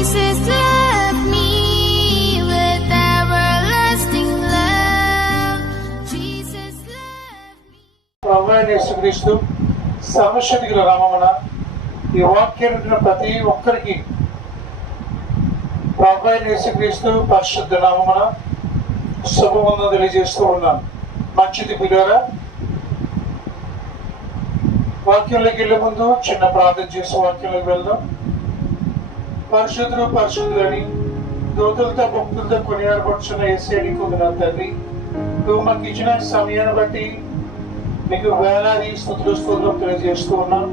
Jesus loved me with everlasting love. Jesus loved me. ప్రభువైన యేసుక్రీస్తు సర్వశక్తిగల నామమున ఈ వాక్యాన్ని వింటున్న ప్రతి ఒక్కరికి ప్రభువైన యేసుక్రీస్తు పరిశుద్ధ నామమున శుభవందనం తెలియజేస్తూ ఉన్నాను. మంచిది పిల్లరా, వాక్యంలోకి వెళ్ళే ముందు చిన్న ప్రార్థన చేసి వాక్యంలోకి వెళ్దాం. పరిశుద్ధులు పరిశుద్ధులని దూతలతో భక్తులతో కొనియాడబడుచున్న యేసయ్య నా తండ్రి, నువ్వు మాకు ఇచ్చిన సమయాన్ని బట్టి నీకు వేలాది స్తుతులు స్తోత్రం తెలియజేస్తూ ఉన్నాను.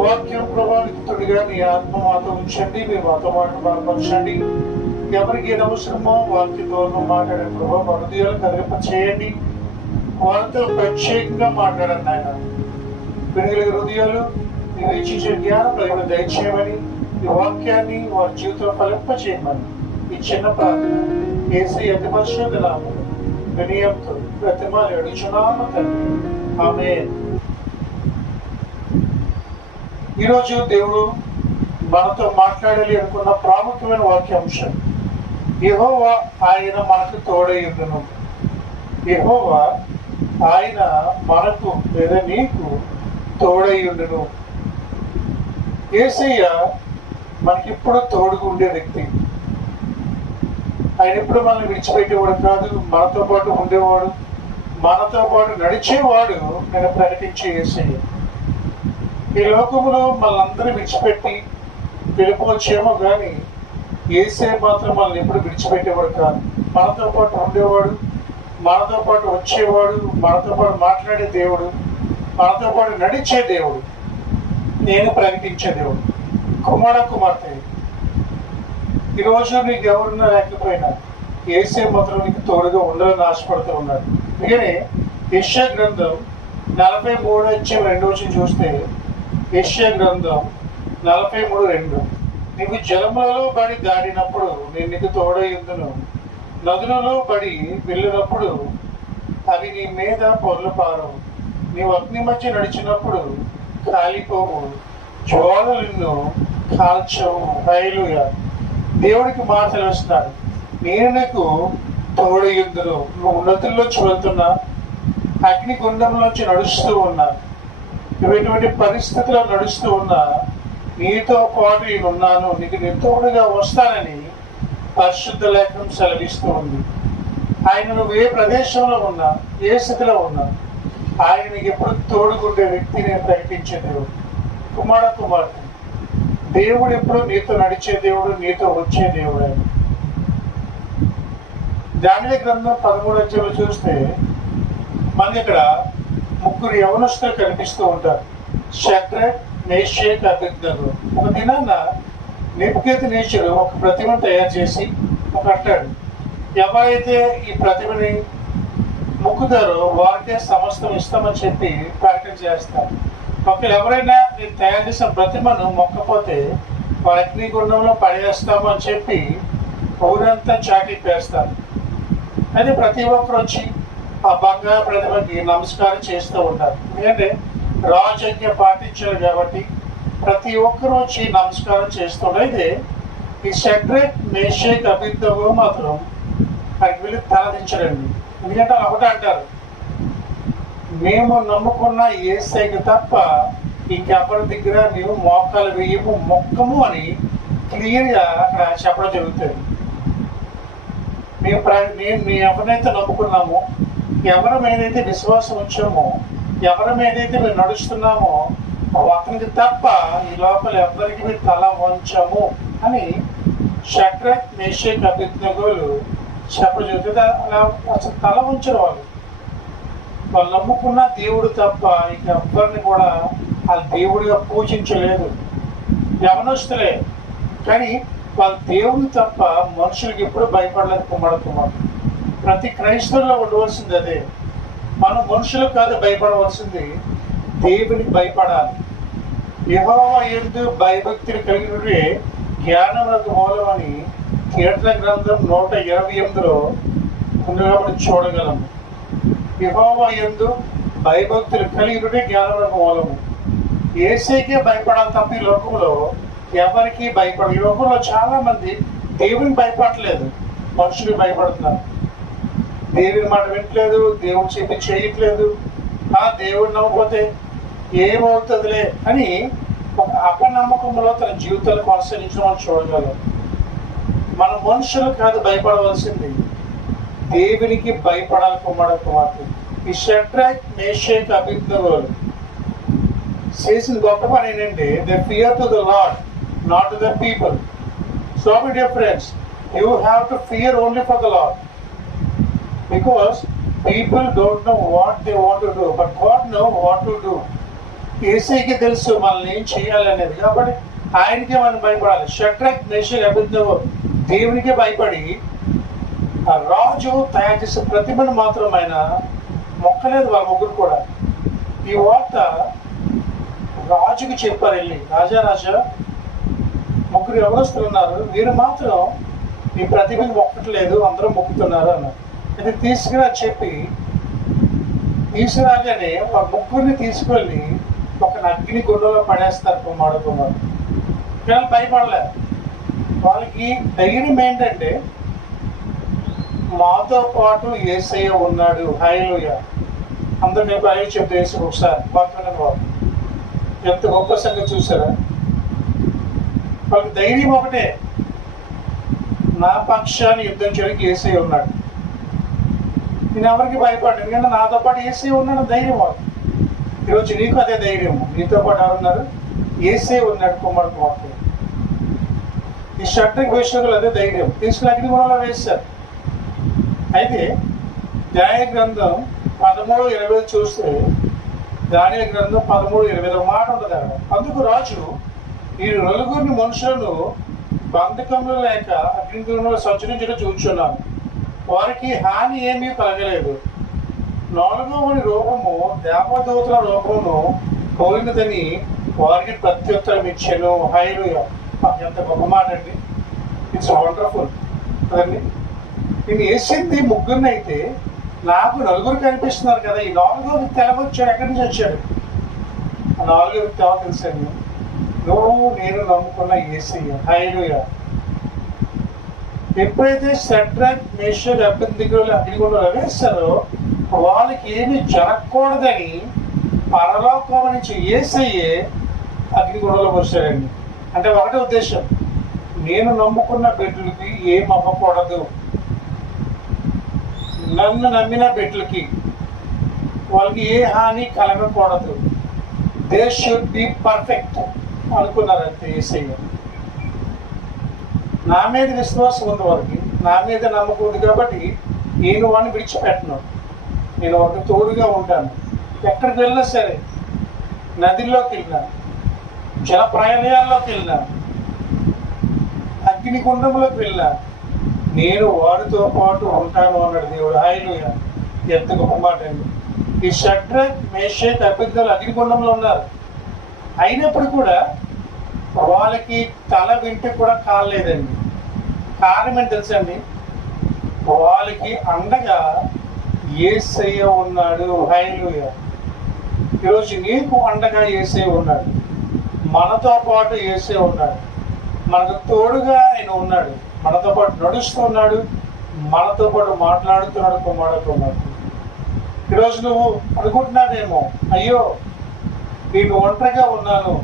వాక్యం ప్రభావితుడిగా నీ ఆత్మ మాతో ఉంచండి, మీ మాతో బలపరచండి. ఎవరికి ఏది అవసరమో వాక్య ద్వారా మాట్లాడే ప్రభావ మా హృదయాలు కదిలింప చేయండి. వారితో ప్రత్యేకంగా మాట్లాడండి ఆయన. వినగలిగే హృదయాలు నీవు ఇచ్చించే జ్ఞానం ప్రజలు దయచేయమని, ఈ వాక్యాన్ని వారి జీవితంలో ఫలింప చేయమని ఈ చిన్న ప్రార్థన యేసయ్య అతి పరిశుద్ధ నామమున వినయంతో ప్రతిమాలు అడుగుచున్నాము తండ్రి, ఆమేన్. ఈరోజు దేవుడు మనతో మాట్లాడాలి అనుకున్న ప్రాముఖ్యమైన వాక్యాంశం, యెహోవా ఆయన మనకు తోడై ఉండును. యెహోవా ఆయన మనకు లేదా నీకు తోడై ఉండును. యేసయ్య మనకిప్పుడు తోడుగా ఉండే వ్యక్తి. ఆయన ఎప్పుడు మనల్ని విడిచిపెట్టేవాడు కాదు, మనతో పాటు ఉండేవాడు, మనతో పాటు నడిచేవాడు. నేను ప్రకటించే యేసయ్య. ఈ లోకంలో మనందరూ విడిచిపెట్టి వెళ్ళిపోవచ్చేమో కానీ యేసయ్య మాత్రం మనల్ని ఎప్పుడు విడిచిపెట్టేవాడు కాదు. మనతో పాటు ఉండేవాడు, మనతో పాటు వచ్చేవాడు, మనతో పాటు మాట్లాడే దేవుడు, మనతో పాటు నడిచే దేవుడు, నేను ప్రకటించే దేవుడు. కుమార్తె, ఈరోజు నీకు ఎవరున్నా లేకపోయినా యేసయ్య మాత్రం నీకు తోడుగా ఉండాలని ఆశపడుతూ ఉన్నాడు. అందుకనే యెషయా గ్రంథం 43:2 చూస్తే, యెషయా గ్రంథం 43:2, నీవు జలములలో బడి దాడినప్పుడు నేను నీకు తోడై ఉందును, నదులలో బడి వెళ్ళినప్పుడు అవి నీ మీద పొర్లు పారవు, నీవు అగ్ని మధ్య నడిచినప్పుడు కాలిపోవు, జ్వాలలు నిన్ను కాల్చవు. హల్లెలూయా. దేవుడికి మాట తెలుస్తున్నాడు, నేను నీకు తోడై ఉందును. నువ్వు నదుల్లోంచి వెళ్తున్నా, అగ్ని గుండంలోంచి నడుస్తూ ఉన్నా, నువ్వు ఎటువంటి పరిస్థితుల్లో నడుస్తూ ఉన్నా నీతో పాటు నేనున్నాను, నీకు నేను తోడుగా వస్తానని పరిశుద్ధ లేఖనం సెలవిస్తూ ఉంది. ఆయన నువ్వు ఏ ప్రదేశంలో ఉన్నా, ఏ స్థితిలో ఉన్నా ఆయన నీకు ఎప్పుడు తోడుగుండే వ్యక్తి నేను ప్రకటించే దేవుడు. కుమార్తె, దేవుడు ఎప్పుడు నీతో నడిచే దేవుడు, నీతో వచ్చే దేవుడు. ఆయన దానియేలు గ్రంథం 13 చూస్తే మనకి ఇక్కడ ముగ్గురు యవనస్తులు కనిపిస్తూ ఉంటారు. షద్రక్, మేషక్, అబేద్నెగో. ఒక దినాన నెబుకద్నెజరు ఒక ప్రతిమను తయారు చేసి కట్టాడు. ఎవరైతే ఈ ప్రతిమని మొక్కుతారో వారికే సమస్తం ఇస్తామని చెప్పి ప్రకటన చేస్తారు. ఒకవేళ ఎవరైనా నేను తయారు చేసిన ప్రతిమను మొక్కపోతే వారి అగ్నిగుండంలో పడేస్తాము అని చెప్పి ఊరంతా చాటి పేస్తారు. అయితే ప్రతి ఒక్కరు వచ్చి ఆ బంగారు ప్రతిమకి నమస్కారం చేస్తూ ఉంటారు. ఎందుకంటే రాజజ్ఞ పాటించారు కాబట్టి ప్రతి ఒక్కరు వచ్చి నమస్కారం చేస్తుంటారు. అయితే ఈ షద్రక్, మేషక్, అబేద్నెగో మాత్రం అక్కడికి వెళ్ళి తలదించరండి. ఎందుకంటే ఒకటే అంటారు, మేము నమ్ముకున్న యేసయ్యకి తప్ప ఇంకెవరి దగ్గర మేము మోకాలు వేయము, మొక్కము అని క్లియర్గా అక్కడ చెప్పడం జరుగుతుంది. మేము ఎవరినైతే నమ్ముకున్నామో, ఎవరి మీదైతే విశ్వాసం ఉంచామో, ఎవరి మీదైతే మేము నడుస్తున్నామో అతనికి తప్ప ఈ లోపల ఎవరికి మీరు తల వంచము అని షద్రక్, మేషక్, అబేద్నెగోలు చెప్పడం జరుగుతుంది. అలా అసలు తల ఉంచరు వాళ్ళు నమ్ముకున్న దేవుడు తప్ప ఇక ఎవ్వరిని కూడా ఆ దేవుడిగా పూజించలేదు. యవనస్తులే కానీ వాళ్ళ దేవుడు తప్ప మనుషులకి ఎప్పుడు భయపడలేదు. కుమార్తె, ప్రతి క్రైస్తవుల్లో ఉండవలసింది అదే. మనం మనుషులకు కాదు భయపడవలసింది, దేవునికి భయపడాలి. యెహోవా యందు భయభక్తిని కలిగినట్టే జ్ఞానమునకు మూలమని కీర్తన గ్రంథం 128లో ఉండగా మనం చూడగలము. యెహోవా యందు భయభక్తులు కలిగినట్టే జ్ఞానమునకు మూలము. యేసయ్యకే భయపడాలి తప్ప ఈ లోకంలో ఎవరికి భయపడరు. ఈ లోకంలో చాలా మంది దేవుని భయపడలేదు, మనుషులకు భయపడుతున్నారు. దేవుని మాట వింటలేదు, దేవుడు చెప్పి చేయట్లేదు. దేవుడు నమ్మకపోతే ఏమవుతుందిలే అని ఒక అపనమ్మకంలో తన జీవితాలు కొనసాగించడం మనం చూడగలం. మన మనుషులు కాదు భయపడవలసింది, దేవునికి భయపడాలి. కుమార్తె ఈ షడ్రక్ మేషక్ అబేద్నెగోలు చేసిన గొప్ప పని ఏంటంటే they fear to the Lord, not to the people. So my dear friends, you have to fear only for the Lord, because people don't know what they want to do, but God know what to do. యేసయ్యకి తెలుసు మనల్ని ఏం చేయాలనేది, కాబట్టి ఆయనకే మనం భయపడాలి. షడ్రక్ మేషక్ అబేద్నెగోలు దేవునికే భయపడి ఆ రాజు తయారు చేసే ప్రతిమను మాత్రం ఆయన మొక్కలేదు. వాళ్ళ ముగ్గురు కూడా ఈ వార్త రాజుకి చెప్పారు. వెళ్ళి రాజా ముగ్గురు ఎవరొస్తున్నారు ఉన్నారు, వీరు మాత్రం ఈ ప్రతిమను మొక్కట్లేదు, అందరూ మొక్కుతున్నారు అన్నారు. ఇది చెప్పి తీసుకురాగానే ఆ ముగ్గురిని తీసుకెళ్ళి ఒక అగ్ని గుండెలో పడేస్తారు. కుమారుడు పిల్లలు భయపడలే. వాళ్ళకి ధైర్యం ఏంటంటే మాతో పాటు యేసయ్య ఉన్నాడు. హల్లెలూయా. అందరూ నేను అయ్యో చెప్తే యేసు ఒకసారి పక్కన వాళ్ళు ఎంత గొప్ప సంగతి చూసారా. వాళ్ళకి ధైర్యం ఒకటే, నా పక్షాన్ని యుద్ధం చేయడానికి యేసయ్య ఉన్నాడు, నేను ఎవరికి భయపడ్డాను, ఎందుకంటే నాతో పాటు యేసయ్య ఉన్నాడు. ధైర్యం వాళ్ళు. ఈరోజు నీకు అదే ధైర్యం. నీతో పాటు ఎవరున్నారు? యేసయ్య ఉన్నాడు. కుమారుడు ఈ షడ్రక్ మేషకులు అదే ధైర్యం తీసుకుని అగ్నిగుండంలో వేశారు. అయితే దానియేలు గ్రంథం 13:20 చూస్తే, దానియేలు గ్రంథం 13:20 మాట ఉంటుంది అక్కడ. అందుకు రాజు ఈ నలుగురిని మనుషులను బంధకంలో లేక అగ్నిగుండంలో సంచరించడం చూచున్నాను, వారికి హాని ఏమీ కలగలేదు. 4వ రూపము దేవదూతల రూపమును పోలినదని వారికి ప్రత్యుత్తరం ఇచ్చాను. హల్లెలూయా. ఎంత గొప్ప మాట అండి. ఇట్స్ వండర్ఫుల్ కదండి. నేను వేసింది ముగ్గురిని అయితే నాకు నలుగురు కనిపిస్తున్నారు కదా. ఈ 4వ వ్యక్తి ఎలా వచ్చాడు? ఎక్కడి నుంచి వచ్చాడు? ఆ 4వ వ్యక్తి ఎవరు తెలుసండి? నువ్వు నేను నమ్ముకున్న యేసయ్య. హల్లెలూయా. ఎప్పుడైతే షడ్రక్ మేషక్ అబేద్నెగోలు అగ్నిగుండంలో వేస్తారో వాళ్ళకి ఏమి జరగకూడదని పరలోకం నుంచి యేసయ్యే అగ్నిగుండంలోకి వచ్చాడండి. అంటే ఒకటే ఉద్దేశం, నేను నమ్ముకున్న బిడ్డలకి ఏం అవ్వకూడదు, నన్ను నమ్మిన బిడ్డలకి వాళ్ళకి ఏ హాని కలగకూడదు. దే షుడ్ బి పర్ఫెక్ట్ అనుకున్నారంతే యేసయ్య. నా మీద విశ్వాసం ఉంది వారికి, నా మీద నమ్మకం ఉంది కాబట్టి నేను వాడిని విడిచిపెట్టను, నేను వారికి తోడుగా ఉంటాను. ఎక్కడికి వెళ్ళినా సరే, నదిలోకి వెళ్ళినా, జల ప్రయాణాల్లోకి వెళ్ళినా, అగ్నిగుండంలోకి వెళ్ళినా నేను వారితో పాటు ఉంటాను అన్నాడు దేవుడు. హల్లెలూయా. ఎంత గొప్ప మాట అండి. ఈ షడ్రక్ మేషక్ అబేద్నెగోలు అగ్నిగుండంలో ఉన్నారు. అయినప్పుడు కూడా వాళ్ళకి తల వింటే కూడా కాలేదండి. కారణం ఏంటి తెలుసండి? వాళ్ళకి అండగా యేసయ్య ఉన్నాడు. హల్లెలూయా. ఈరోజు నీకు అండగా యేసయ్య ఉన్నాడు, మనతో పాటు యేసయ్య ఉన్నాడు, మనకు తోడుగా ఆయన ఉన్నాడు, మనతో పాటు నడుస్తున్నాడు, మనతో పాటు మాట్లాడుతున్నాడు. కుమారుడు ఈరోజు నువ్వు అనుకుంటున్నావేమో, అయ్యో నేను ఒంటరిగా ఉన్నాను,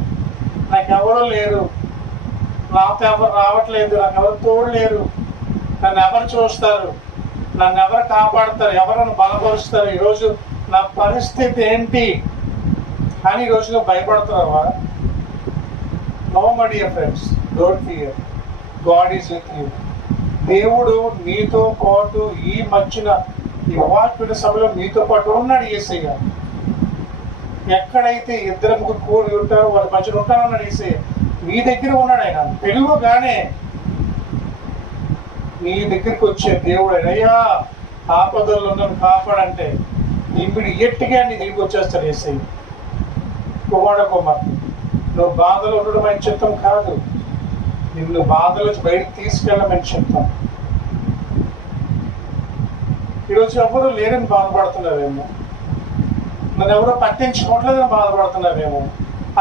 నాకెవరూ లేరు, నాకు ఎవరు రావట్లేదు, నాకు ఎవరు తోడు లేరు, నన్ను ఎవరు చూస్తారు, నన్ను ఎవరు కాపాడుతారు, ఎవరు నన్ను బలపరుస్తారు, ఈరోజు నా పరిస్థితి ఏంటి అని ఈరోజు నువ్వు భయపడుతున్నావా? No my dear friends, don't fear, God is with you. దేవుడు నీతో పాటు ఈ మధ్యన ఈ వాక్య సభలో మీతో పాటు ఉన్నాడు. యేసయ్య ఎక్కడైతే ఇద్దరు ముగ్గురు కూడి ఉంటారో వాళ్ళ మధ్యన ఉంటానన్నాడు. యేసయ్య మీ దగ్గర ఉన్నాడు. ఆయన తెలుగుగానే నీ దగ్గరికి వచ్చే దేవుడు ఆయన. అయ్యా ఆపదల్లో నన్ను కాపాడంటే ఇమ్మీడియట్గా నీ దగ్గరికి వచ్చేస్తాడు యేసయ్య. కుమార్ నువ్వు బాధలో ఉండడం అని చిత్తం కాదు, నిన్ను బాధలో బయటకు తీసుకెళ్ళమని చెప్తాం. ఈరోజు ఎవరు లేరని బాధపడుతున్నావేమో, నన్ను ఎవరో పట్టించుకోవట్లేదని బాధపడుతున్నావేమో,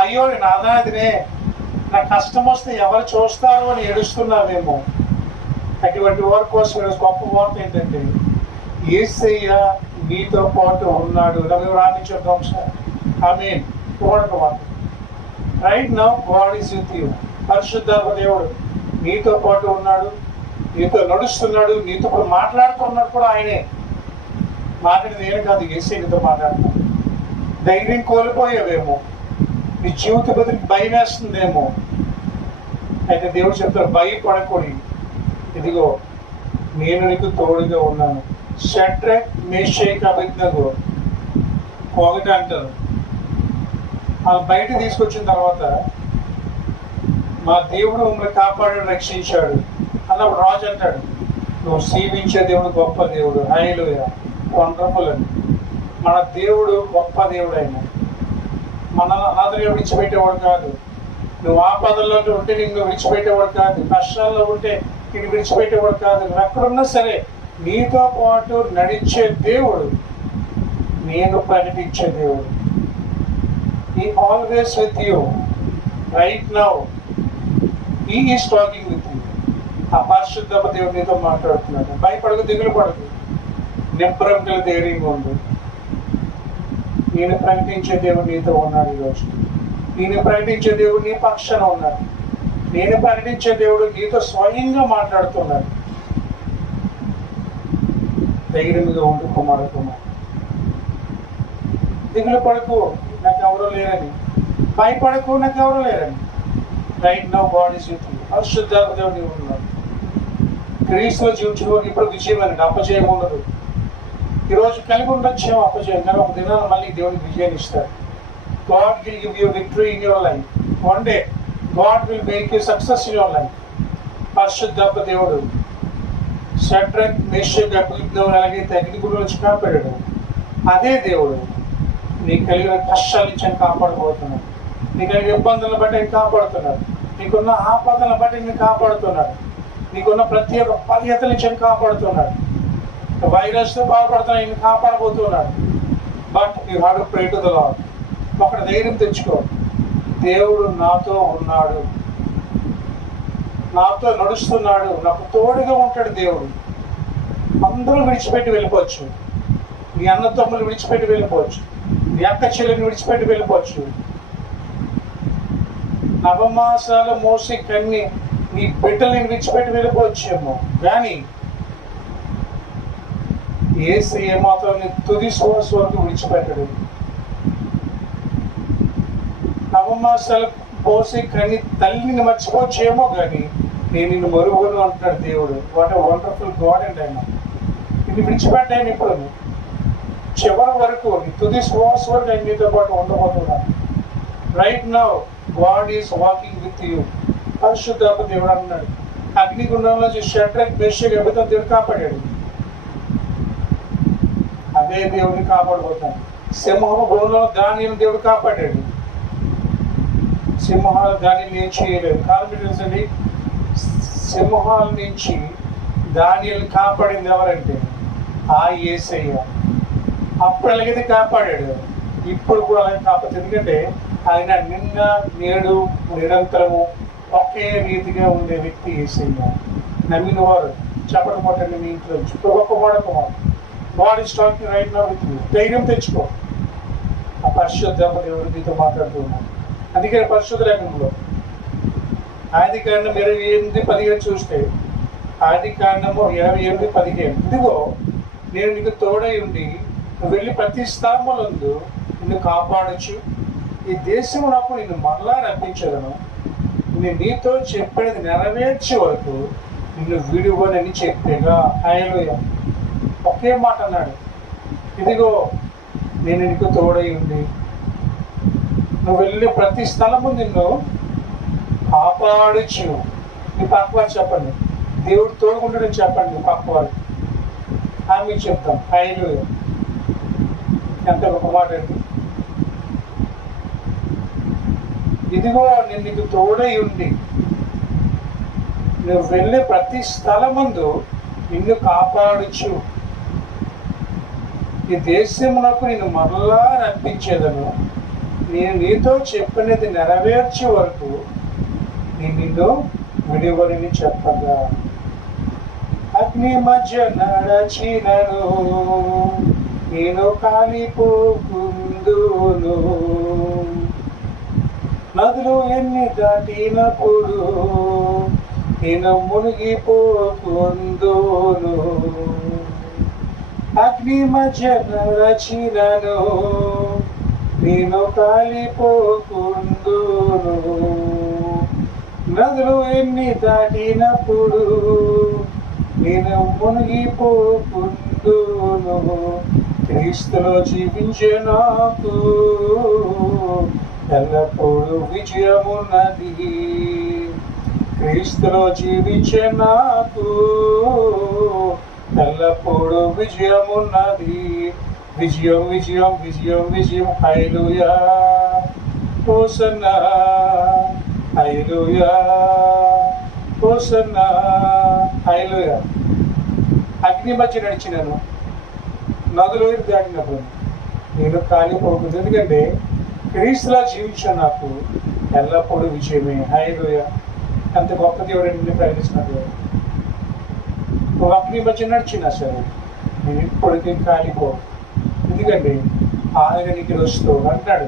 అయ్యో నేను అనాథినే, నా కష్టం వస్తే ఎవరు చూస్తారు అని ఏడుస్తున్నావేమో. అటువంటి వారి కోసం ఈరోజు గొప్ప వార్త ఏంటంటే యేసయ్య నీతో పాటు ఉన్నాడు. రాణించుద్దాం సార్. ఆమేన్. చూడక వార్త. Right now God is with you. పరిశుద్ధాత్మ దేవుడు నీతో పాటు ఉన్నాడు, నీతో నడుస్తున్నాడు, నీతో కూడా మాట్లాడుతున్నాడు కూడా ఆయనే. మాట్లాడేది నేను కాదు, యేసయ్య నీతో మాట్లాడుతున్నాడు. ధైర్యం కోల్పోయావేమో, నీ జీవిత బతుకు భయం వేస్తుందేమో. అయితే దేవుడు చెప్తాడు భయపడకూడి, ఇదిగో నేను నీకు తోడుగా ఉన్నాను. షడ్రక్ మేషక్ అబేద్నెగో ఒకటి అంటారు. వాళ్ళు బయట తీసుకొచ్చిన తర్వాత మా దేవుడు మమ్మల్ని కాపాడాడు, రక్షించాడు అన్నప్పుడు రాజు అంటాడు నువ్వు సేవించే దేవుడు గొప్ప దేవుడు. హల్లెలూయా, వండర్ఫుల్ అని. మన దేవుడు గొప్ప దేవుడు. ఆయన మన అనాథలుగా విడిచిపెట్టేవాడు కాదు. నువ్వు ఆపదల్లో ఉంటే నిన్ను విడిచిపెట్టేవాడు కాదు. కష్టాల్లో ఉంటే నిన్ను విడిచిపెట్టేవాడు కాదు. నువ్వు ఎక్కడున్నా సరే నీతో పాటు నడిచే దేవుడు, నేను ప్రకటించే దేవుడు. He always with you. Right now He is talking with you. ఆ పరిశుద్ధ దేవుడు నీతో మాట్లాడుతున్నాడు. భయపడకు, దిగులు పడకు, నిబ్బరం గల ధైర్యంగా ఉండు. నేను ప్రకటించే దేవుడు నీతో ఉన్నాడు. ఈరోజు నేను ప్రకటించే దేవుడు నీ పక్షాన ఉన్నాడు. నేను ప్రకటించే దేవుడు నీతో స్వయంగా మాట్లాడుతున్నాడు. ధైర్యంగా ఉండు కుమారుడు. దిగులు పడకు, నాకు ఎవరో లేరని. భయపడకు, నాకు ఎవరో లేరని. Right now God is with you. పరిశుద్ధాత్మ దేవుడు నీవు ఉన్నాడు. క్రీస్తులో జీవించుకోవడానికి ఇప్పుడు విజయం అని అపజయం ఉండదు. ఈరోజు కలిగి ఉండొచ్చేమో అపజయం, కానీ ఒక దినాన్ని మళ్ళీ దేవుడికి విజయాన్ని ఇస్తాడు. God will give you victory in your life. One day God will make you success in your life. పరిశుద్ధాత్మ దేవుడు షడ్రక్ మేషక్ అబేద్నెగో ఎలాగైతే అగ్నిగుండంలో నుంచి కాపాడాడు, అదే దేవుడు నీకు కలిగిన కష్టాల నుంచి ఆయన కాపాడబోతున్నాడు. నీకు కలిగిన ఇబ్బందులను బట్టి ఆయన కాపాడుతున్నాడు. నీకున్న ఆపదలను బట్టి నేను కాపాడుతున్నాడు. నీకున్న ప్రతి ఒక్క బలహీనతల నుంచి ఆయన కాపాడుతున్నాడు. వైరస్తో బాధపడుతున్నా ఆయన కాపాడబోతున్నాడు. But you have to pray to the Lord. ఒకటి ధైర్యం తెచ్చుకో, దేవుడు నాతో ఉన్నాడు, నాతో నడుస్తున్నాడు, నాకు తోడుగా ఉంటాడు దేవుడు. అందరూ విడిచిపెట్టి వెళ్ళిపోవచ్చు. నీ అన్న తమ్ములు విడిచిపెట్టి వెళ్ళిపోవచ్చు, నీ అక్క చెల్లెని విడిచిపెట్టి వెళ్ళిపోవచ్చు, నవమాసాలు మోసి కన్ని నీ బిడ్డల్ని విడిచిపెట్టి వెళ్ళిపోవచ్చేమో. కానీ యేసయ్య మాత్రం నీ తుది శ్వాస వరకు విడిచిపెట్టడు. నవమాసాలు పోసి కని తల్లిని మర్చిపోవచ్చేమో, కానీ నేను నిన్ను మరుగును అంటున్నాడు దేవుడు. What a wonderful God and ఆయన. ఇది విడిచిపెట్టాను ఇప్పుడు చివరి వరకు, నీ తుది శ్వాస వరకు ఆయన నీతో పాటు ఉండబోతున్నాను. Right now God is walking with you. పరిశుద్ధాత్మ దేవుడు అన్నాడు. అగ్నిగుండంలో షడ్రక్ మేషక్ అబేద్నెగో దేవుడు కాపాడాడు. అదే దేవుడిని కాపాడబోతాను. సింహపు బోన్లో దానియేలుని దేవుడు కాపాడాడు. సింహాలు దానిని ఏం చేయలేదు. కారణం తెలుసండి, సింహాల నుంచి దానియేలుని కాపాడింది ఎవరంటే ఆ యేసయ్య. అప్పుడు అలాగైతే కాపాడాడు, ఇప్పుడు కూడా అలాగే కాపాడు. ఎందుకంటే ఆయన నిన్న నేడు నిరంతరము ఒకే రీతిగా ఉండే వ్యక్తి యేసయ్య. నమ్మిన వారు చెప్పడం కొట్టండి మీ ఇంట్లో చుట్టుపక్కల. God is talking right now with you. ధైర్యం తెచ్చుకో. ఆ పరిశుద్ధాత్మ దేవుడు నీతో మాట్లాడుతూ ఉన్నాడు. అందుకే పరిశుద్ధ లేఖనంలో ఆదికాండం 28:15 చూస్తే, ఆదికాండము 28:15, ఇదిగో నేను నీకు తోడై ఉండి నువ్వు వెళ్ళి ప్రతి స్థలములందు నిన్ను కాపాడచ్చు, ఈ దేశమునకు నిన్ను మరలా రప్పించదను, నేను నీతో చెప్పేది నెరవేర్చే వరకు నిన్ను విడువనని చెప్పేగా. హల్లెలూయా. ఒకే మాట అన్నాడు, ఇదిగో నేను నీకు తోడై ఉండి నువ్వు వెళ్ళి ప్రతి స్థలము నిన్ను కాపాడచ్చు. నీ పక్కవారు చెప్పండి, దేవుడు తోడుకుంటాడని చెప్పండి. నీ పక్కవారు మీకు చెప్తాం. హల్లెలూయా. ఎంత గొప్ప మాట అండి. ఇదిగో నేను నీకు తోడై ఉండి నువ్వు వెళ్ళే ప్రతి స్థలమందు నిన్ను కాపాడచ్చు, ఈ దేశమునకు నిన్ను మరలా రప్పించేదను, నేను నీతో చెప్పినది నెరవేర్చే వరకు నిన్ను విడివలని చెప్పగా అగ్ని మధ్య నడచినను నేను కాలిపోకుందును నదులు ఎన్ని దాటినప్పుడు నేను మునిగిపోకుందును అగ్ని మధ్య నడచినను నేను కాలిపోకుందును నదులు ఎన్ని దాటినప్పుడు నేను మునిగిపోకుందును క్రీస్తులో జీవించే నాకు ఎల్లప్పుడూ విజయమున్నది క్రీస్తులో జీవించే నాకు ఎల్లప్పుడూ విజయమున్నది విజయం విజయం విజయం విజయం హల్లెలూయా హోసన్నా హల్లెలూయా హోసన్నా హల్లెలూయా అగ్ని మధ్య నడిచినాను నదులు దాటినప్పుడు నేను కాలిపోకూడదు ఎందుకంటే క్రీస్తులా జీవించాను నాకు ఎల్లప్పుడూ విజయమే హల్లెలూయా అంత గొప్ప దేవుడు నిన్ను ప్రకటిస్తున్నాడు ఒక అగ్ని మధ్య నడిచినా సరే నేను ఇప్పటికీ కాలిపో ఎందుకంటే ఆయన నీకు వస్తూ అంటాడు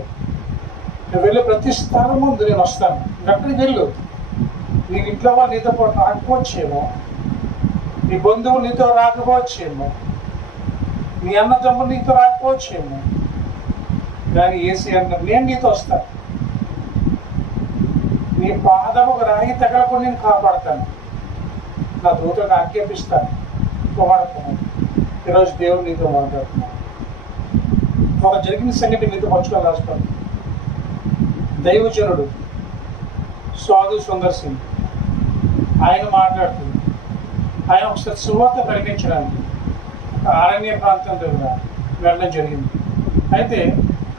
నువ్వు వెళ్ళే ప్రతి స్థలం ముందు నేను వస్తాను అక్కడికి వెళ్ళు నీ ఇంట్లో వాళ్ళు నీతో పాటు రాకపోవచ్చేమో నీ బంధువులు నీతో రాకపోవచ్చేమో నీ అన్నదమ్ములు నీతో రాకపోవచ్చేమో కానీ ఏసీ అన్నారు నేను నీతో వస్తాను నీ పాదము ఒక రాయి తగలకుండా నేను కాపాడతాను నా దూతకు ఆజ్ఞాపిస్తాను పోరాడుతాను ఈరోజు దేవుడు నీతో మాట్లాడుతున్నాను ఒక జరిగిన సంగతి మీతో పంచుకోవాలి రాసుకోండి దైవజనుడు సాధు సుందర్ సింగ్ ఆయన మాట్లాడుతుంది ఆయన ఒకసారి సువార్త ప్రకటించడానికి ఒక అరణ్య ప్రాంతం దగ్గర వెళ్ళడం జరిగింది అయితే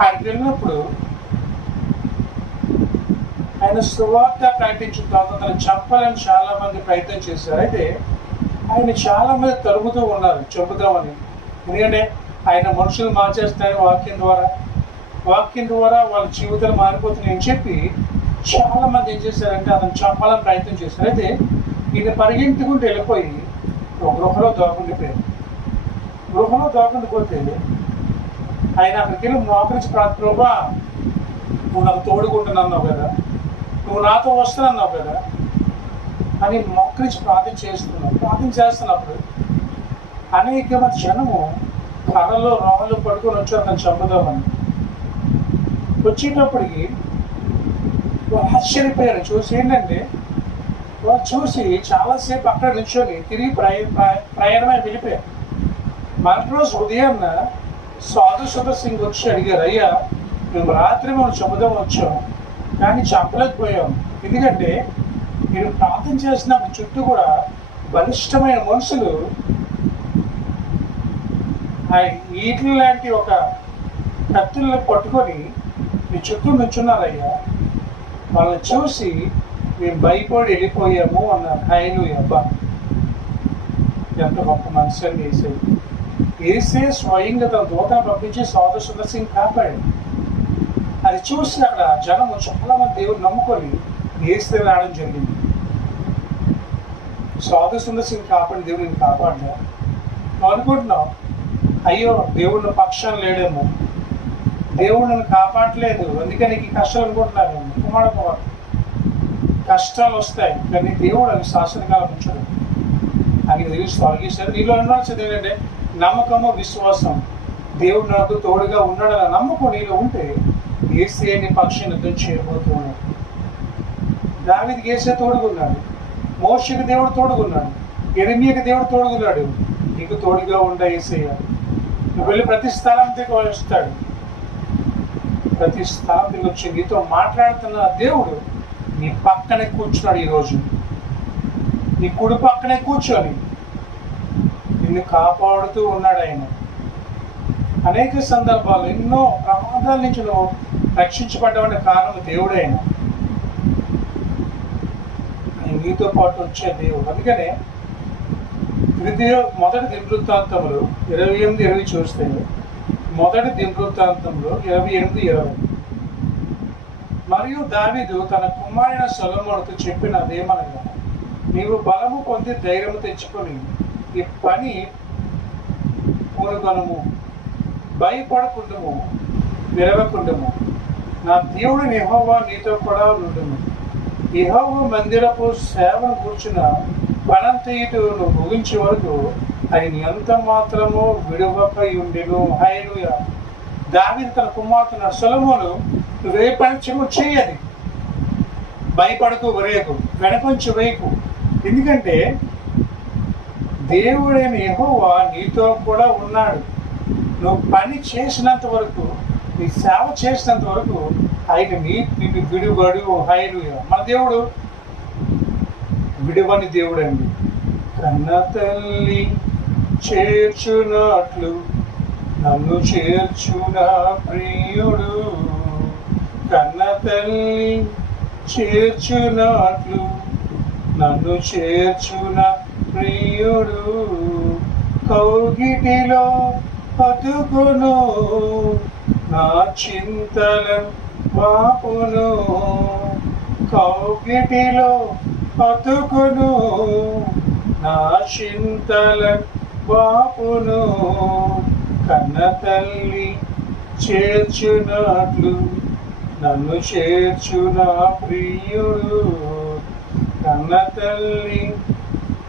ఆయనకి వెళ్ళినప్పుడు ఆయన సువార్త ప్రకటించిన తర్వాత తను చంపాలని చాలా మంది ప్రయత్నం చేశారు అయితే ఆయన చాలా మంది తరుముతూ ఉన్నారు చంపుదామని ఎందుకంటే ఆయన మనుషులు మార్చేస్తారని వాక్యం ద్వారా వాళ్ళ జీవితాలు మారిపోతున్నాయని చెప్పి చాలా మంది ఏం చేశారంటే అతను చంపాలని ప్రయత్నం చేశారు అయితే ఈయన పరిగెంటుకుంటూ వెళ్ళిపోయి ఒక గృహలో దాక్కుండిపోయారు గృహలో దాక్కుండిపోతే ఆయన అక్కడికి వెళ్ళి మోకరించి ప్రభా నువ్వు నాకు తోడుకుంటున్నావు కదా నువ్వు నాతో వస్తున్నావు కదా అని మోకరించి ప్రార్థన చేస్తున్నప్పుడు అనేక మంది జనము కర్రలో రాళ్ళు పడుకొని వచ్చారు అతను చంపుదామని వచ్చేటప్పటికి వాళ్ళు ఆశ్చర్యపోయారు చూసి ఏంటంటే వాళ్ళు చూసి చాలాసేపు అక్కడ నిల్చొని తిరిగి ప్రయాణమై వెళ్ళిపోయారు మరొక రోజు ఉదయాన్న సాధు సుందర్ సింగ్ వచ్చి అడిగారు అయ్యా మేము రాత్రి మనం చంపుదాం వచ్చాం కానీ చంపలేకపోయాం ఎందుకంటే మీరు ప్రార్థన చేసినప్పుడు చుట్టూ కూడా బలిష్టమైన మనుషులు ఈటల లాంటి ఒక కత్తులను పట్టుకొని మీ చుట్టూ నుంచున్నారయ్యా వాళ్ళని చూసి మేము భయపడి వెళ్ళిపోయాము అన్నారు హల్లెలూయా అబ్బా ఎంత గొప్ప మనసుని ఏసే స్వయంగా తన దూతను పంపించి సాధు సుందర్ సింగ్ కాపాడు అది చూసి అక్కడ జనము చాలా మంది దేవుడు నమ్ముకొని ఏస్తే రావడం జరిగింది సాధు సుందర్ సింగ్ కాపాడి దేవుడు నేను కాపాడినా నువ్వు అనుకుంటున్నావు అయ్యో దేవుడు పక్షాన లేడేమో దేవుడు నన్ను కాపాడలేదు అందుకని నీకు కష్టాలు అనుకుంటున్నాను కుమారపోవాలి కష్టాలు వస్తాయి కానీ దేవుడు అవి శాశ్వతకాలం ఉంచడు అని తెలిసి తొలగిస్తారు నీలో అనాల్సింది ఏంటంటే నమ్మకము విశ్వాసం దేవుడు నాకు తోడుగా ఉన్నాడన్న నమ్మకం నీలో ఉంటే ఏసే నీ పక్షాన్ని యుద్ధం చేయబోతూ ఉన్నాడు దావీదుకి ఏసే తోడుగున్నాడు మోషేకి దేవుడు తోడుగున్నాడు యెరెమీయాకి దేవుడు తోడుగున్నాడు నీకు తోడుగా ఉండ ఏసయ్య నువ్వు వెళ్ళి ప్రతి స్థలానికి వస్తాడు ప్రతి స్థలానికి వచ్చి నీతో మాట్లాడుతున్న దేవుడు నీ పక్కనే కూర్చున్నాడు ఈరోజు నీ కుడి పక్కనే కూర్చొని నిన్ను కాపాడుతూ ఉన్నాడు ఆయన అనేక సందర్భాలు ఎన్నో ప్రమాదాల నుంచి నువ్వు రక్షించబడ్డవంటి కారణం దేవుడే ఆయన నీతో పాటు వచ్చే దేవుడు అందుకనే మొదటి దినవృత్తాంతములు 28-20 చూస్తే మొదటి దినవృత్తాంతంలో 28-20 మరియు దావీదు తన కుమారుడైన సొలొమోనుతో చెప్పినదేమనగా, నీవు బలము పొంది ధైర్యము తెచ్చుకొని ఈ పని పూనుకొనుము, భయపడకుండము, విరవకుండము. నా దేవుడు యెహోవా నీతో కూడా ఉండును. యెహోవా మందిరపు సేవను కూర్చున్న పనంతయుడు నువ్వు ముగించే వరకు ఆయన ఎంత మాత్రమో విడువక ఉండెను. హల్లెలూయా. దావీదు తన కుమార్తెను సొలొమోను, నువ్వే పని చెయ్యది, భయపడకు, వరేకు, వెనకొంచి వేయకు. ఎందుకంటే దేవుడైన యెహోవా నీతో కూడా ఉన్నాడు. నువ్వు పని చేసినంత వరకు, నీ సేవ చేసినంత వరకు ఆయన నిన్ను విడువడు. హల్లెలూయా. మన దేవుడు విడువని దేవుడు అండి. కన్న తల్లి చేర్చునట్లు నన్ను చేర్చున ప్రియుడు, కన్న తల్లి చేర్చునట్లు నన్ను చేర్చున ప్రియుడు, కౌగిటిలో అతుకును నా చింతల బాపును, కౌగిటిలో అతుకును నా చింతల బాపును, కన్న తల్లి చేర్చునట్లు నన్ను చేర్చున ప్రియుడు, కన్న తల్లి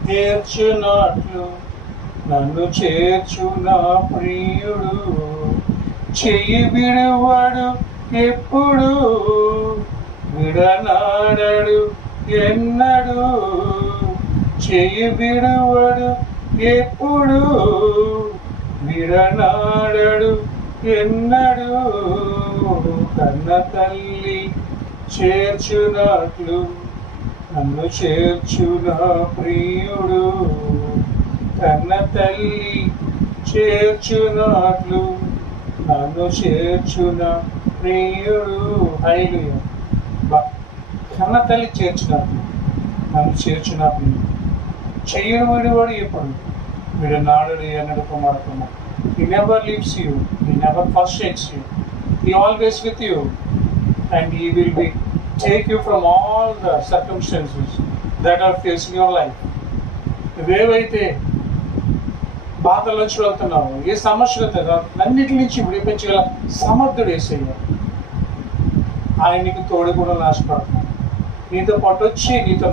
చేర్చునట్లు నన్ను చేర్చున ప్రియుడు, చెయ్యి విడువడు ఎప్పుడు, విడనాడడు ఎన్నడు, చెయ్యి విడువడు ఎప్పుడు, విడనాడడు ఎన్నడు, కన్న తల్లి చేర్చునట్లు నన్ను చేర్చున ప్రియుడు, కన్న తల్లి చేర్చునట్లు నన్ను చేర్చున ప్రియుడు. హల్లెలూయా. కన్న తల్లి చేర్చునట్లు నన్ను చేర్చున ప్రియుడు, చెయ్యను విడివాడు ఎప్పుడు, విడనాడడు ఎన్నడు కుమారకుమ. He never leaves you, he never forsakes you, he always with you, and he will take you from all the circumstances that are facing your life. నువ్వేవైతే బాధలోంచి వెళ్తున్నావు, ఏ సమస్యలు అన్నిటి నుంచి విడిపించగల సమర్థుడు యేసయ్య. ఆయన నీకు తోడు కూడా ఆశపడుతున్నాడు. నీతో పాటు వచ్చి నీతో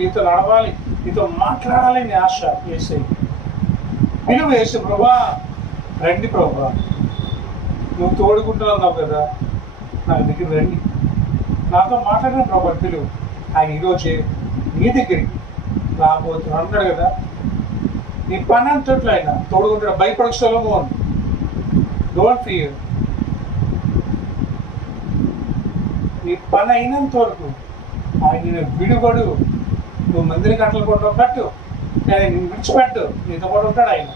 నీతో నడవాలి, నీతో మాట్లాడాలని ఆశ యేసయ్య. పిలువు యేసు, ప్రభా రండి ప్రభా, నువ్వు తోడుకుంటున్నావు కదా, నా దగ్గర రండి, నాతో మాట్లాడిన ప్రభా పిలువు. ఆయన ఈరోజే నీ దగ్గరికి రాబోతున్నాడు అన్నాడు కదా. నీ పని అంతట్లో ఆయన తోడుకుంటాడు. భయపడకు సొలొమోన్, డోంట్ ఫియర్. నీ పని అయినంత వరకు ఆయన విడుబడు. నువ్వు మందిని కట్టలు కొట్టవు, కట్టు, కానీ నేను విడిచిపెట్టు, నీతో పాటు ఉంటాడు ఆయన.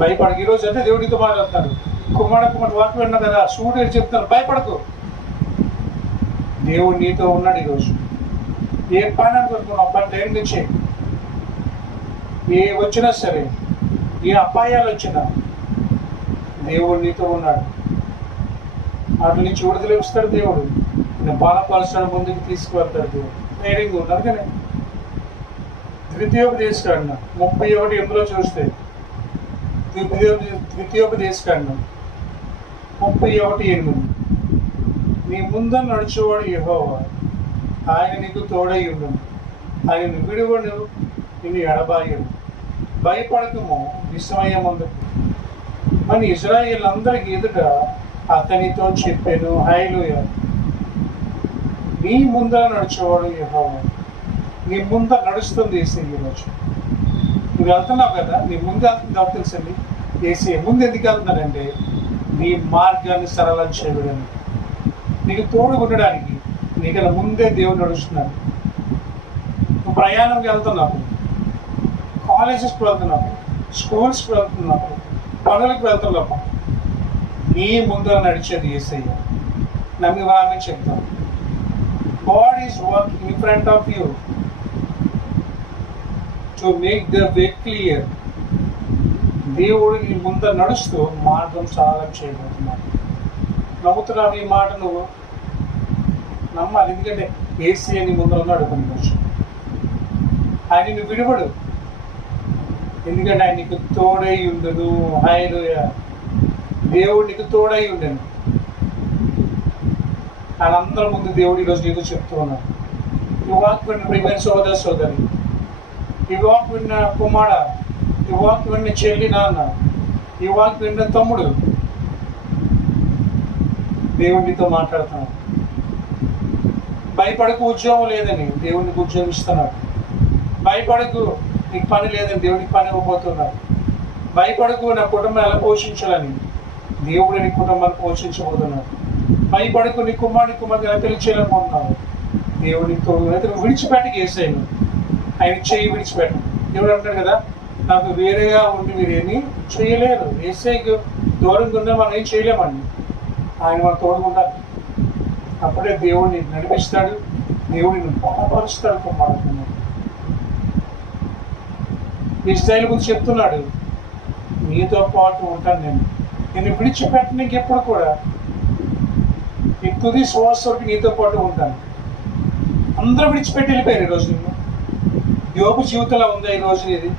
భయపడకు. ఈరోజు అంటే దేవుడితో మాట్లాడుతున్నాడు. కుమారుడు వాక్యం విన్నావు కదా, సూర్యుడు చెప్తాను, భయపడకు, దేవుడు నీతో ఉన్నాడు. ఈరోజు ఏ పని అనుకుంటున్నావు, పని ధైర్యంగా చేయి. ఏ వచ్చినా సరే, ఏ అపాయాలు వచ్చినా దేవుడు నీతో ఉన్నాడు. వాటి నుంచి విడుదల ఇస్తాడు దేవుడు. నేను బాలపరుస్తాడు, ముందుకు తీసుకువెళ్తాడు దేవుడు. ధైర్యంగా ఉన్నారు. కానీ ద్వితీయోపదేశకాండం 31:8 చూస్తే, ద్వితీయోపదేశకాండం 31:8, నీ ముందర నడుచువాడు యెహోవా, ఆయన నీకు తోడై ఉండును, ఆయన విడువడు, నిన్ను ఎడబాయడు. భయపడకము, విస్మయమందుకు అని ఇశ్రాయేలు అందరికి ఎదుట అతనితో చెప్పాను. హల్లెలూయా. నీ ముందర నడిచేవాడు యెహోవా, నీ ముందర నడుస్తుంది యేసయ్య. ఈరోజు నువ్వు వెళ్తున్నావు కదా, నీ ముందు వెళ్తుంది ఎవరు తెలుసండి? యేసయ్య. ముందు ఎందుకు వెళ్తున్నాడంటే నీ మార్గాన్ని సరళం చేయడానికి, నీకు తోడు ఉండడానికి. నీకన్నా ముందే దేవుడు నడుస్తున్నాడు. నువ్వు ప్రయాణంకి వెళ్తున్నావు, కాలేజెస్కి వెళ్తున్నావు, స్కూల్స్కి వెళ్తున్నావు, పనులకు వెళ్తున్నావు, నీ ముందర నడిచేది యేసయ్య. నమ్మి వారిని చెప్తాను. God is working in front of you to make the way clear. దేవుడు నీ ముందర నడుస్తూ మార్గం సరళం చేయబోతున్నాడు. నమ్ముతున్నావు ఈ మాట నువ్వు? నమ్మాలి. ఎందుకంటే ఏసీ అని ముందు ఉన్నాడు కొన్ని రోజు. ఆయన నువ్వు విడిపడు, ఎందుకంటే ఆయన నీకు తోడై ఉండదు. హల్లెలూయా. దేవుడు నీకు తోడై ఉండను. ఆయన అందరి ముందు దేవుడు ఈరోజు నీకు చెప్తూ ఉన్నాడు. ఈ వాక్ విన్న ప్రియమైన సోదర సోదరి, ఈ వాక్ విన్న కుమార, ఈ వాక్ విన్న చెల్లి నాన్న, ఈ వాక్ విన్న తమ్ముడు, దేవుడు నీతో మాట్లాడుతున్నాడు. భయపడకు, ఉద్యోగం లేదని దేవుడు నీకు ఉద్యోగం ఇస్తున్నాడు. భయపడకు, నీకు పని లేదని దేవుడికి పని ఇవ్వబోతున్నాడు. భయపడకు, నా కుటుంబం ఎలా పోషించాలని దేవుడు నీ కుటుంబాన్ని పోషించబోతున్నాడు. భయపడకు, నీ కుమారుని ఎలా పెళ్లి చేయాలనుకుంటున్నావు. దేవుడికి తోడు. అయితే నువ్వు విడిచిపెట్టకి వేసాను, ఆయన చేయి విడిచిపెట్ట. దేవుడు అంటాడు కదా, నాకు వేరేగా ఉండి మీరు ఏమీ చేయలేరు. ఏసైకి దూరంగా ఉంటే మనం ఏం చేయలేమండి. ఆయన మనం తోడుకుంటారు. అప్పుడే దేవుడిని నడిపిస్తాడు, దేవుడిని బలపరుస్తాడు. కుమారుడు ఇశ్రాయేలు గురించి చెప్తున్నాడు, నీతో పాటు ఉంటాను నేను విడిచిపెట్టడానికి ఎప్పుడు కూడా నీ తుది శ్వాస వరకు నీతో పాటు ఉంటాను. అందరూ విడిచిపెట్టి వెళ్ళిపోయారు ఈరోజు. నిన్ను యోగు జీవితంలో ఉందా ఈరోజు? ఇది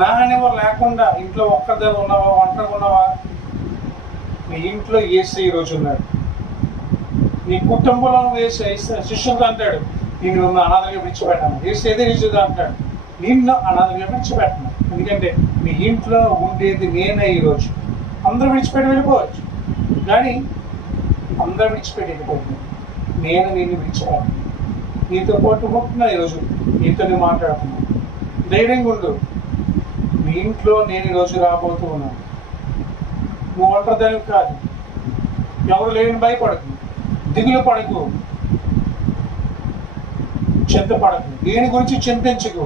నా అనేవారు లేకుండా ఇంట్లో ఒక్కరిదాన్ని ఉన్నావా, ఒంటరిగా ఉన్నావా? నీ ఇంట్లో ఏసై ఈరోజు ఉన్నాడు. నీ కుటుంబంలో వేసే శిష్యులతో అంటాడు, నేను అనాథగా విడిచిపెట్టాను. ఏసై ఏదే నిజంగా అంటాడు, నిన్ను అనాథగా విడిచిపెట్టాను. ఎందుకంటే నీ ఇంట్లో ఉండేది నేనే. ఈరోజు అందరూ విడిచిపెట్టి వెళ్ళిపోవచ్చు, కానీ అందరూ విడిచిపెట్టి వెళ్ళిపోతుంది. నేను నిన్ను విడిచిపెట్టాను, నీతో పాటు ఉంటున్నా. ఈరోజు నీతోనే మాట్లాడుతున్నాను. ధైర్యంగా ఉండు. నీ ఇంట్లో నేను ఈరోజు రాబోతూ ఉన్నాను. నువ్వు ఒంటరిదానివి కాదు, ఎవరు లేని భయపడకు, దిగులు పడకు, చింతపడకు, దేని గురించి చింతించకు,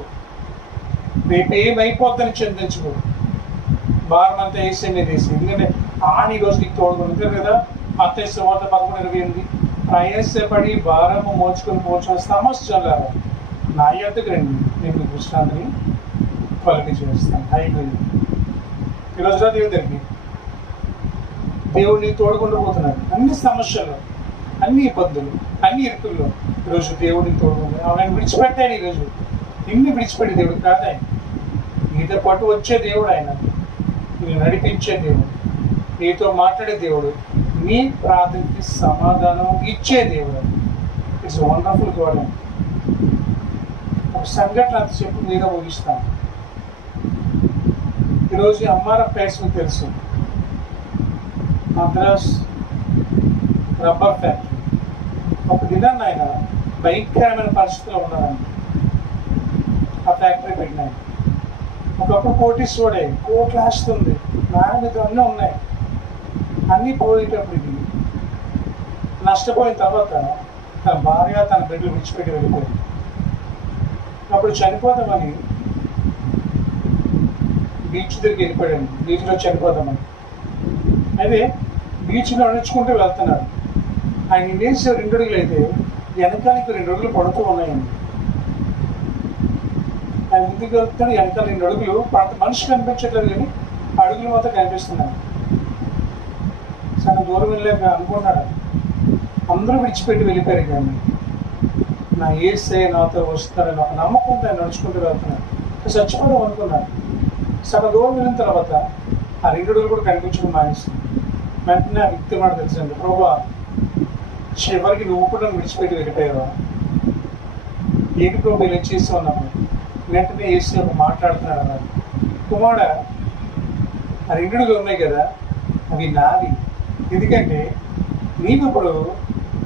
రేపు ఏమైపోద్దని చింతించకు. భారం అంతా వేసే మీద వేసి, ఎందుకంటే ఆయన ఈరోజు నీకు తోడుకుంటారు కదా. మత్తయి సువార్త 11:28, ప్రయాసపడి భారము మోచుకొని పోచున్న సమస్యలారా నా యొద్దకు రండి, నేను మీకు విశ్రాంతిని కలుగ చేస్తాను. హల్లెలూయా. ఈరోజు దేవుని దగ్గరికి దేవుడిని తోడుకుంటూ అన్ని సమస్యలు, అన్ని ఇబ్బందులు, అన్ని ఇరుకుల్లో ఈరోజు దేవుడిని తోడుకుంటు. ఆయన విడిచిపెట్టాను. ఈరోజు నిన్ను విడిచిపెట్టి దేవుడు కాదు ఆయన. నీతో పాటు వచ్చే దేవుడు ఆయన, నిన్ను నడిపించే దేవుడు, నీతో మాట్లాడే దేవుడు, నీ ప్రార్థనకి సమాధానం ఇచ్చే దేవుడు. It's wonderful God. ఒక సంఘటన అంత చెప్పి మీద ముగిస్తాను. ఈరోజు ఎంఆర్ఎఫ్ ఫ్యాక్టరీ మీకు తెలుసు, మద్రాస్ రబ్బర్ ఫ్యాక్టరీ. ఒక దినాన్ని ఆయన భయంకరమైన పరిస్థితిలో ఉన్నారండి. ఆ ఫ్యాక్టరీ పెట్టినాయి. ఒకప్పుడు కోటీశ్వరుడే, కోట్లు ఆస్తుంది, నాన్న మీద అన్నీ ఉన్నాయి. అన్నీ పోయేటప్పటికి నష్టపోయిన తర్వాత తన భార్య తన బిడ్డలు విడిచిపెట్టి వెళ్ళిపోయింది. అప్పుడు చనిపోదామని బీచ్ దగ్గరికి వెళ్ళిపోయాడు. బీచ్లో చనిపోదామని. అయితే బీచ్లో నడుచుకుంటూ వెళ్తున్నాడు. ఆయన వేసే 2 అడుగులు అయితే వెనకానికి 2 అడుగులు పడుతూ ఉన్నాయండి. ఆయన ముందుకు వెళ్తాడు, వెనకాల 2 అడుగులు పడుతూ, మనిషి కనిపించట్లేదు కానీ అడుగులు మాత్రం కనిపిస్తున్నాయి. చాలా దూరం వెళ్ళాక అనుకున్నాడు, అందరూ విడిచిపెట్టి వెళ్ళిపోయారు కానీ నా ఏసే నాతో వస్తారని ఒక నమ్మకంతో ఆయన నడుచుకుంటూ వెళ్తున్నాడు. చచ్చిపోదాం అనుకున్నాడు. సగం దూరం వెళ్ళిన తర్వాత ఆ 2 అడుగులు కూడా కనిపించడం మానేసింది. వెంటనే ఆ వ్యక్తి మాట తెలిసింది, ప్రభువా చివరికి నువ్వు కూడా విడిచిపెట్టి వెళ్ళిపోయావా? ఏంటి ప్రభు ఇలా చేసి ఉన్నాము? వెంటనే వేసి ఒక మాట్లాడుతున్నాడు అన్నాడు, కుమారుడా ఆ 2 అడుగులు ఉన్నాయి కదా, అవి నావి. ఎందుకంటే నీవు ఇప్పుడు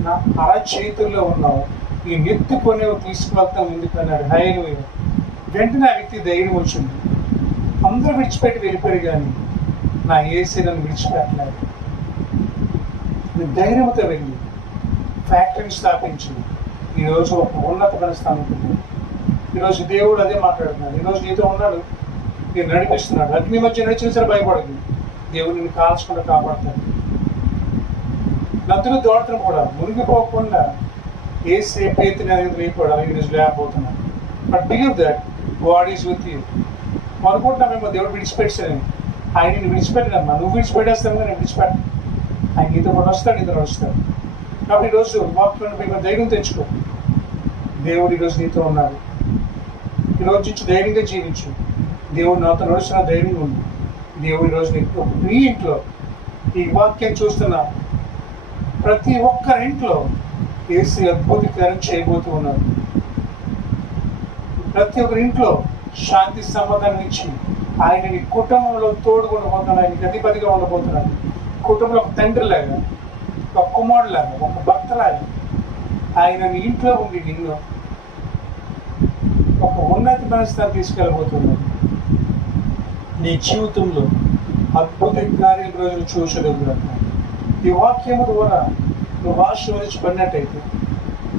నా అరచేతుల్లో ఉన్నావు, ఈ నెత్తుకొని తీసుకువెళ్తాను ముందుకు అన్నాడు. హల్లెలూయా. వెంటనే ఆ వ్యక్తి ధైర్యం వచ్చింది. అందరూ విడిచిపెట్టి వెళ్ళిపోయారు కానీ నా యేసే నన్ను విడిచిపెట్టలేదు. నేను ధైర్యంతో వెళ్ళి ఫ్యాక్టరీని స్థాపించింది. ఈరోజు ఒక ఉన్నతమైన స్థానం. ఈరోజు దేవుడు అదే మాట్లాడుతున్నాడు. ఈరోజు నీతో ఉన్నాడు, నేను నడిపిస్తున్నాడు. అగ్ని మధ్య నడిచిన సరే భయపడదు, దేవుడు నిన్ను కాల్చకుండా కాపాడుతాడు. నదులు దోడటం కూడా మునిగిపోకుండా ఏసే పేతుని అనేది లేకపోవడం ఈరోజు లేకపోతున్నాడు. But believe that God is with you. అనుకుంటున్నామేమో దేవుడు విడిచిపెట్టాను, ఆయన నేను విడిచిపెట్టానమ్మా, నువ్వు విడిచిపెట్టేస్తాను కానీ నేను విడిచిపెట్టాను. ఆయన నీతో కూడా వస్తాడు, నీతో నడుస్తాడు. కాబట్టి ఈరోజు వాక్యం మీకు ధైర్యం తెచ్చుకో. దేవుడు ఈరోజు నీతో ఉన్నాడు. ఈరోజు నుంచి ధైర్యంగా జీవించు. దేవుడు నాతో నడుస్తున్న ధైర్యం ఉంది. దేవుడు ఈరోజు నీకు నీ ఇంట్లో ఈ వాక్యం చూస్తున్న ప్రతి ఒక్కరి ఇంట్లో యేసు అద్భుత కార్యం చేయబోతూ ఉన్నారు. ప్రతి ఒక్కరి ఇంట్లో శాంతి సమాధానం ఇచ్చి ఆయన నీ కుటుంబంలో తోడుగా ఉండబోతున్నాడు. ఆయనకి అధిపతిగా ఉండబోతున్నాడు. కుటుంబంలో ఒక తండ్రిలాగా, ఒక కుమారులాగా, ఒక భర్తలాగా ఆయన నీ ఇంట్లో ఉండి నిన్ను ఒక ఉన్నతమైన స్థానం తీసుకెళ్ళబోతున్నాడు. నీ జీవితంలో అద్భుత కార్యాలు రోజులు చూసగలుగుతున్నాడు. ఈ వాక్యము ద్వారా నువ్వు ఆశీర్వదించబడినట్టయితే,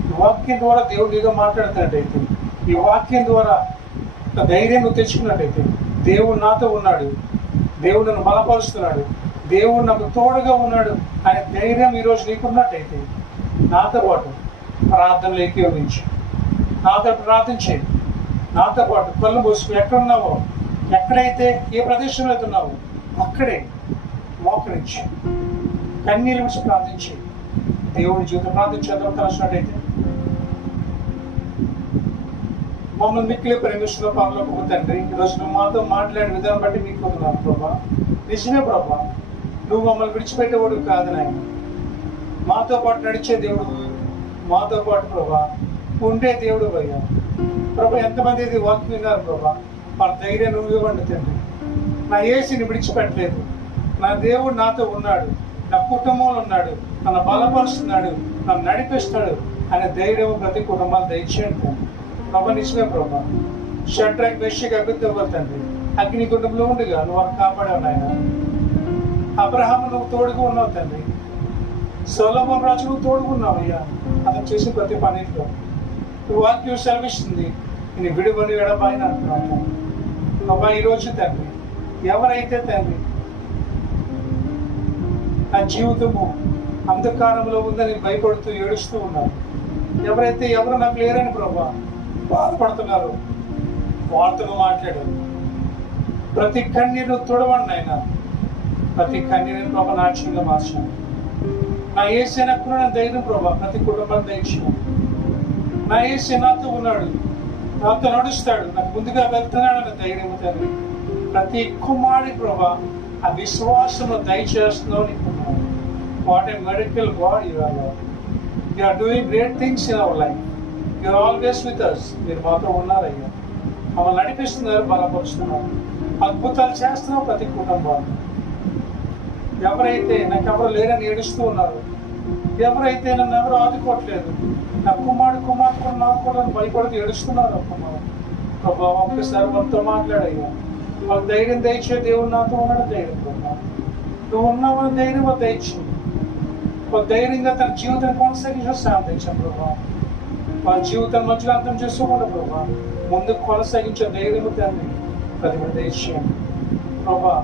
ఈ వాక్యం ద్వారా దేవుడు నీతో మాట్లాడుతున్నట్టయితే, ఈ వాక్యం ద్వారా ఒక ధైర్యం నువ్వు తెచ్చుకున్నట్టయితే, దేవుడు నాతో ఉన్నాడు, దేవుడు నన్ను బలపరుస్తున్నాడు, దేవుడు నాకు తోడుగా ఉన్నాడు అనే ధైర్యం ఈరోజు నీకున్నట్టయితే నాతో పాటు ప్రార్థనలు ఏకీభవించు. నాతో ప్రార్థించే, నాతో పాటు కళ్ళు మూసుకు ఎక్కడున్నావో, ఎక్కడైతే ఏ ప్రదేశంలో అయితే ఉన్నావో అక్కడే మోకరించి కన్నీళ్ళు విడిచి ప్రార్థించి దేవుని జీవితం ప్రార్థించేద్దాం. కలిసినట్టయితే మమ్మల్ని మిక్కిలి ప్రేమిస్తున్న పరలోకపు తండ్రి, ఈరోజు నువ్వు మాతో మాట్లాడే విధానం బట్టి మీకు ఉన్నాను ప్రభా. నిజమే ప్రభా, నువ్వు మమ్మల్ని విడిచిపెట్టేవాడు కాదు నాయన. మాతో పాటు నడిచే దేవుడు, మాతో పాటు ప్రభా ఉండే దేవుడు అయ్యా. ప్రభా ఎంతమంది ఇది వాక్యం విన్నారు ప్రభా, మన ధైర్యం నువ్వు ఇవ్వండి తండ్రి. నా యేసుని విడిచిపెట్టలేదు, నా దేవుడు నాతో ఉన్నాడు, నా కుటుంబంలో ఉన్నాడు, నన్ను బలపరుస్తున్నాడు, నన్ను నడిపిస్తాడు అనే ధైర్యం ప్రతి కుటుంబాలు దయచేయండి తండ్రి. ప్రభా నిజమే ప్రభా, షడ్రక్ మేషక్ అబేద్నెగో తండ్రి అగ్ని కుటుంబంలో ఉండగా నువ్వు వారిని కాపాడావు నాయన. అబ్రహాము నువ్వు తోడుగా ఉన్నావు తండ్రి. సొలొమోను రాజు నువ్వు తోడుగా ఉన్నావు అయ్యా. అతను చేసిన ప్రతి పనిలో నువ్వు వాక్యం సెలవిస్తుంది, నేను విడువని ఎడబాయిని అంటున్నావు ప్రభా. ఈరోజు తండ్రి ఎవరైతే తండ్రి నా జీవితము అంధకారంలో ఉందని భయపడుతూ ఏడుస్తూ ఉన్నారు, ఎవరైతే ఎవరు నాకు లేరని ప్రభా బాధపడుతున్నారు, వార్తను మాట్లాడారు. ప్రతి కన్నీరు తుడవండి అయినా, ప్రతి కన్నీరుని ప్రభా నాట్యంగా మార్చాను. నా యేసే నాకు ధైర్యం ప్రభా ప్రతి కుటుంబాన్ని దయచేయండి. నా యేసే నాతో ఉన్నాడు, నాతో నడుస్తాడు, నాకు ముందుగా వెళ్తున్నాడు అనే ధైర్యం తండ్రి. ప్రతి కుమారుడి ప్రభా ఆ విశ్వాసంలో దయచేస్తున్నావు నీకున్నావు. What a medical God you are. You are doing great things in our life. You are always with us. మీరు మాతో ఉన్నారయ్యా, మమ్మల్ని నడిపిస్తున్నారు, బలపరుస్తున్నారు, అద్భుతాలు చేస్తున్నావు ప్రతి కుటుంబాన్ని. ఎవరైతే నాకు ఎవరు లేరని ఏడుస్తూ ఉన్నారు, ఎవరైతే నన్ను ఎవరు ఆదుకోవట్లేదు, నా కుమార్తె నాకు కూడా భయపడుతూ ఏడుస్తున్నారు కుమారుడు ప్రభా, ఒక్కసారి వాళ్ళతో మాట్లాడయ్యా. వాళ్ళకి ధైర్యం దయచే దేవుడు నాతో ఉన్నాడు ధైర్యం ప్రభా. నువ్వు ఉన్నావని ధైర్యం దయచు. ఒక ధైర్యంగా తన జీవితాన్ని కొనసాగించిన సాయం తెచ్చాను ప్రభా. వాళ్ళ జీవితాన్ని మంచిగా అర్థం చేసుకోకుండా ప్రభా ముందుకు కొనసాగించే ధైర్యం తండ్రి ప్రతి దయచేయండి ప్రభా.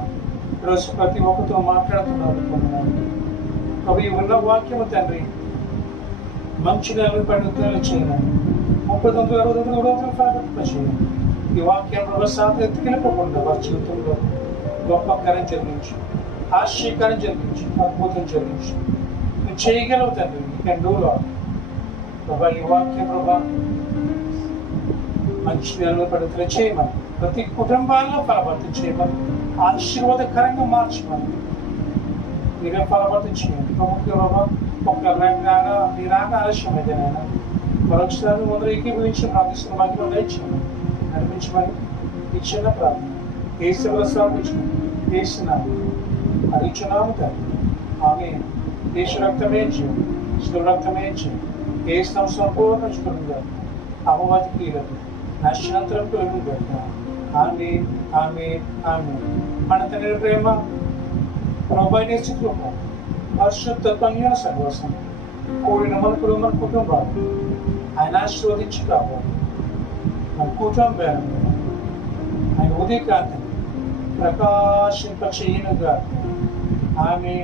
ఈరోజు ప్రతి ఒక్కరితో మాట్లాడుతున్నారు ప్రభు. ఈ ఉన్న వాక్యము తండ్రి మంచి నెలలు పండుగలు చేయాలి, 30 60 ఫలపట్ల చేయాలి. ఈ వాక్యం ప్రభు సాధన ఎత్తుకెళ్ళిపోకుండా వారి జీవితంలో గొప్ప కార్యం జరిగించు, ఆశ్చర్యకార్యం జరిగించు, అద్భుతం జరిగించు. నువ్వు చేయగలవు తండ్రి. డూలో ప్రభా ఈ వాక్యం ప్రభా మంచి నెలలు పండుగలు చేయమని, ప్రతి కుటుంబాల్లో ఫలభర్తం చేయమని, ఆశీర్వాదకరంగా మార్చమని మీరే ఫలభర్తం చేయండి ప్రభా. ఒక్క నీ రాక ఆలస్యం అయితే నాయన మరొకసారి ముందర ఏకీభవించి ప్రార్థిస్తున్న వాక్యం దయచేయండి, నడిపించమని ఈ చిన్న ప్రార్థన ఏసులో స్థాపించమని వేస్తున్నాము అడిచున్నాము తండ్రి. ఆమె దేశ రక్తమే చేయండి, శివ రక్తమే చేయండి. ఏ సంపూర్ణ చుకుందా అపవాది కీలదు నష్టంతరం పిలుపు పెడతా. ఆమె ఆమె ఆమె మన తండ్రి ప్రేమ ప్రభైన కృప పరిశుద్ధ కన్యల సహవాసం కూడిన మన కుటుంబాలు ఆయన ఆశీర్వదించి కావాలి. మన కుటుంబం ఆయన ఉదయకాంతిని ప్రకాశింపచేయనుగా. ఆమె